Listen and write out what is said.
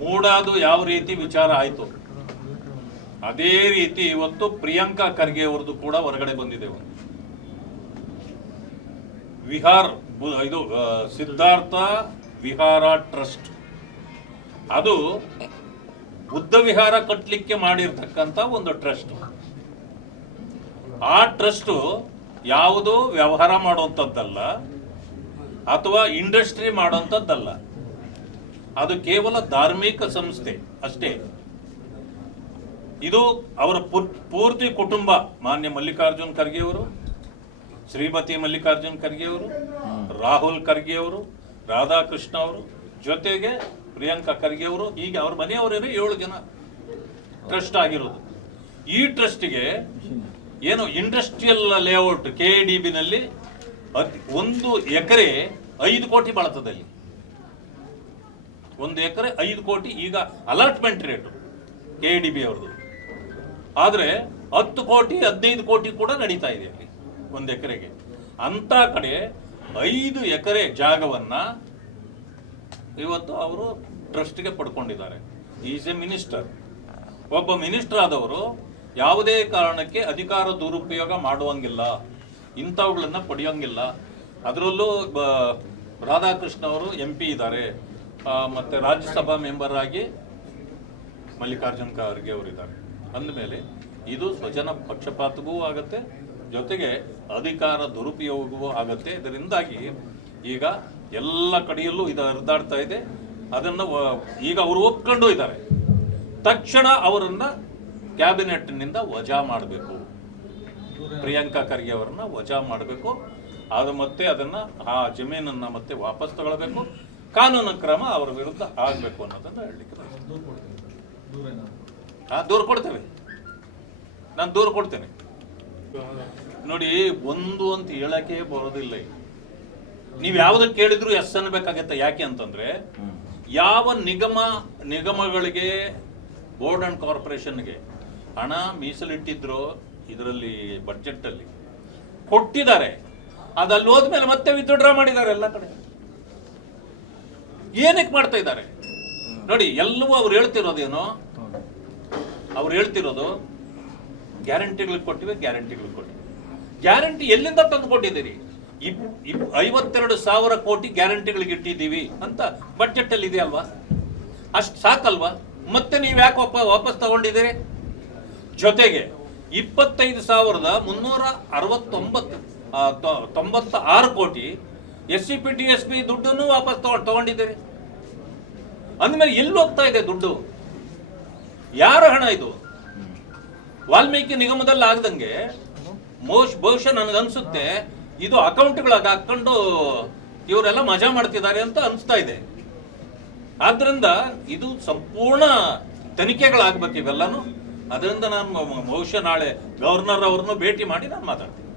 ಮೂಡಾದು ಯಾವ ರೀತಿ ವಿಚಾರ ಆಯಿತು? ಅದೇ ರೀತಿ ಇವತ್ತು ಪ್ರಿಯಾಂಕಾ ಖರ್ಗೆ ಅವ್ರದ್ದು ಕೂಡ ಹೊರಗಡೆ ಬಂದಿದೆ ವಿಹಾರ್ ಇದು ಸಿದ್ಧಾರ್ಥ ವಿಹಾರ ಟ್ರಸ್ಟ್. ಅದು ಬುದ್ಧ ವಿಹಾರ ಕಟ್ಟಲಿಕ್ಕೆ ಮಾಡಿರ್ತಕ್ಕಂಥ ಒಂದು ಟ್ರಸ್ಟ್. ಆ ಟ್ರಸ್ಟ್ ಯಾವುದು ವ್ಯವಹಾರ ಮಾಡುವಂಥದ್ದಲ್ಲ, ಅಥವಾ ಇಂಡಸ್ಟ್ರಿ ಮಾಡುವಂಥದ್ದಲ್ಲ. ಅದು ಕೇವಲ ಧಾರ್ಮಿಕ ಸಂಸ್ಥೆ ಅಷ್ಟೇ. ಇದು ಅವರ ಪೂರ್- ಪೂರ್ತಿ ಕುಟುಂಬ, ಮಾನ್ಯ ಮಲ್ಲಿಕಾರ್ಜುನ್ ಖರ್ಗೆ ಅವರು, ಶ್ರೀಮತಿ ಮಲ್ಲಿಕಾರ್ಜುನ್ ಖರ್ಗೆ ಅವರು, ರಾಹುಲ್ ಖರ್ಗೆ ಅವರು, ರಾಧಾಕೃಷ್ಣ ಅವರು, ಜೊತೆಗೆ ಪ್ರಿಯಾಂಕಾ ಖರ್ಗೆ ಅವರು, ಹೀಗೆ ಅವ್ರ ಮನೆಯವರೇ ಏಳು ಜನ ಟ್ರಸ್ಟ್ ಆಗಿರೋದು. ಈ ಟ್ರಸ್ಟ್ಗೆ ಏನು ಇಂಡಸ್ಟ್ರಿಯಲ್ ಲೇಔಟ್, ಕೆ ಡಿ ಬಿನಲ್ಲಿ ಒಂದು ಎಕರೆ ಐದು ಕೋಟಿ ಬಳತದಲ್ಲಿ ಒಂದು ಎಕರೆ ಐದು ಕೋಟಿ ಈಗ allotment rate K D B ಅವ್ರದ್ದು. ಆದರೆ ಹತ್ತು ಕೋಟಿ, ಹದಿನೈದು ಕೋಟಿ ಕೂಡ ನಡೀತಾ ಇದೆ ಅಲ್ಲಿ ಒಂದು ಎಕರೆಗೆ. ಅಂಥ ಕಡೆ ಐದು ಎಕರೆ ಜಾಗವನ್ನು ಇವತ್ತು ಅವರು ಟ್ರಸ್ಟ್ಗೆ ಪಡ್ಕೊಂಡಿದ್ದಾರೆ. ಈಸ್ ಎ ಮಿನಿಸ್ಟರ್ ಒಬ್ಬ ಮಿನಿಸ್ಟರ್ ಆದವರು ಯಾವುದೇ ಕಾರಣಕ್ಕೆ ಅಧಿಕಾರ ದುರುಪಯೋಗ ಮಾಡುವಂಗಿಲ್ಲ. ಇಂಥವುಗಳನ್ನು ಪಡೆಯೋಂಗಿಲ್ಲ. ಅದರಲ್ಲೂ ರಾಧಾಕೃಷ್ಣ ಅವರು ಎಂ ಪಿ ಇದ್ದಾರೆ. ಮತ್ತೆ ರಾಜ್ಯಸಭಾ ಮೆಂಬರ್ ಆಗಿ ಮಲ್ಲಿಕಾರ್ಜುನ್ ಖರ್ಗೆ ಅವರಿದ್ದಾರೆ. ಅಂದಮೇಲೆ ಇದು ಸ್ವಜನ ಪಕ್ಷಪಾತವೂ ಆಗುತ್ತೆ, ಜೊತೆಗೆ ಅಧಿಕಾರ ದುರುಪಯೋಗವೂ ಆಗುತ್ತೆ. ಇದರಿಂದಾಗಿ ಈಗ ಎಲ್ಲ ಕಡೆಯಲ್ಲೂ ಇದು ಹರಿದಾಡ್ತಾ ಇದೆ. ಅದನ್ನು ಈಗ ಅವರು ಒಪ್ಕೊಂಡು ಇದ್ದಾರೆ. ತಕ್ಷಣ ಅವರನ್ನ ಕ್ಯಾಬಿನೆಟ್ನಿಂದ ವಜಾ ಮಾಡಬೇಕು. ಪ್ರಿಯಾಂಕಾ ಖರ್ಗೆ ಅವರನ್ನ ವಜಾ ಮಾಡಬೇಕು. ಅದು ಮತ್ತೆ ಅದನ್ನ ಆ ಜಮೀನನ್ನ ಮತ್ತೆ ವಾಪಸ್ ತಗೊಳ್ಬೇಕು. ಕಾನೂನು ಕ್ರಮ ಅವರ ವಿರುದ್ಧ ಆಗಬೇಕು ಅನ್ನೋದನ್ನು ಹೇಳಲಿಕ್ಕೆ ಹಾಂ ದೂರು ಕೊಡ್ತೇವೆ. ನಾನು ದೂರು ಕೊಡ್ತೇನೆ. ನೋಡಿ ಒಂದು ಅಂತ ಹೇಳಕ್ಕೆ ಬರೋದಿಲ್ಲ. ನೀವು ಯಾವುದು ಕೇಳಿದ್ರು ಎಸ್ ಅನ್ಬೇಕಾಗತ್ತೆ ಯಾಕೆ ಅಂತಂದ್ರೆ ಯಾವ ನಿಗಮ ನಿಗಮಗಳಿಗೆ ಬೋರ್ಡ್ ಅಂಡ್ ಕಾರ್ಪೊರೇಷನ್ಗೆ ಹಣ ಮೀಸಲಿಟ್ಟಿದ್ರು ಇದರಲ್ಲಿ ಬಡ್ಜೆಟ್ ಅಲ್ಲಿ ಕೊಟ್ಟಿದ್ದಾರೆ. ಅದಲ್ಲಿ ಹೋದ್ಮೇಲೆ ಮತ್ತೆ ವಿತ್ಡ್ರಾ ಮಾಡಿದ್ದಾರೆ ಎಲ್ಲ ಕಡೆ. ಏನಕ್ಕೆ ಮಾಡ್ತಾ ಇದ್ದಾರೆ? ನೋಡಿ, ಎಲ್ಲವೂ ಅವ್ರು ಏನು? ಅವ್ರು ಹೇಳ್ತಿರೋದು ಗ್ಯಾರಂಟಿಗಳಿಗೆ ಕೊಟ್ಟಿವೆ, ಗ್ಯಾರಂಟಿಗಳು ಕೊಟ್ಟಿವೆ. ಗ್ಯಾರಂಟಿ ಎಲ್ಲಿಂದ ತಂದು ಕೊಟ್ಟಿದ್ದೀರಿ ಐವತ್ತೆರಡು ಸಾವಿರ ಕೋಟಿ ಗ್ಯಾರಂಟಿಗಳಿಗೆ ಇಟ್ಟಿದ್ದೀವಿ ಅಂತ ಬಜೆಟ್ ಅಲ್ಲಿ ಇದೆಯಲ್ವಾ ಅಷ್ಟು ಸಾಕಲ್ವಾ? ಮತ್ತೆ ನೀವು ಯಾಕೆ ವಾಪ ವಾಪಸ್ ತಗೊಂಡಿದ್ದೀರಿ? ಜೊತೆಗೆ ಇಪ್ಪತ್ತೈದು ಸಾವಿರದ ಮುನ್ನೂರ ಅರವತ್ತೊಂಬತ್ತು ತೊಂಬತ್ತ ಆರು ಕೋಟಿ S C P T S P ದುಡ್ಡನ್ನು ವಾಪಸ್ ತಗೊಂಡು ತಗೊಂಡಿದ್ದೀರಿ. ಅಂದಮೇಲೆ ಎಲ್ಲಿ ಹೋಗ್ತಾ ಇದೆ ದುಡ್ಡು? ಯಾರ ಹಣ ಇದು? ವಾಲ್ಮೀಕಿ ನಿಗಮದಲ್ಲಿ ಆಗದಂಗೆ ಮೋಶ್ ಬಹುಶಃ ನನಗನ್ಸುತ್ತೆ ಇದು ಅಕೌಂಟ್ಗಳಾಗ ಹಾಕೊಂಡು ಇವರೆಲ್ಲ ಮಜಾ ಮಾಡ್ತಿದ್ದಾರೆ ಅಂತ ಅನಿಸ್ತಾ ಇದೆ. ಆದ್ರಿಂದ ಇದು ಸಂಪೂರ್ಣ ತನಿಖೆಗಳಾಗಬೇಕು ಇವೆಲ್ಲನೂ. ಅದರಿಂದ ನಾನು ಬಹುಶಃ ನಾಳೆ ಗವರ್ನರ್ ಅವ್ರನ್ನು ಭೇಟಿ ಮಾಡಿ ನಾನು ಮಾತಾಡ್ತೀನಿ.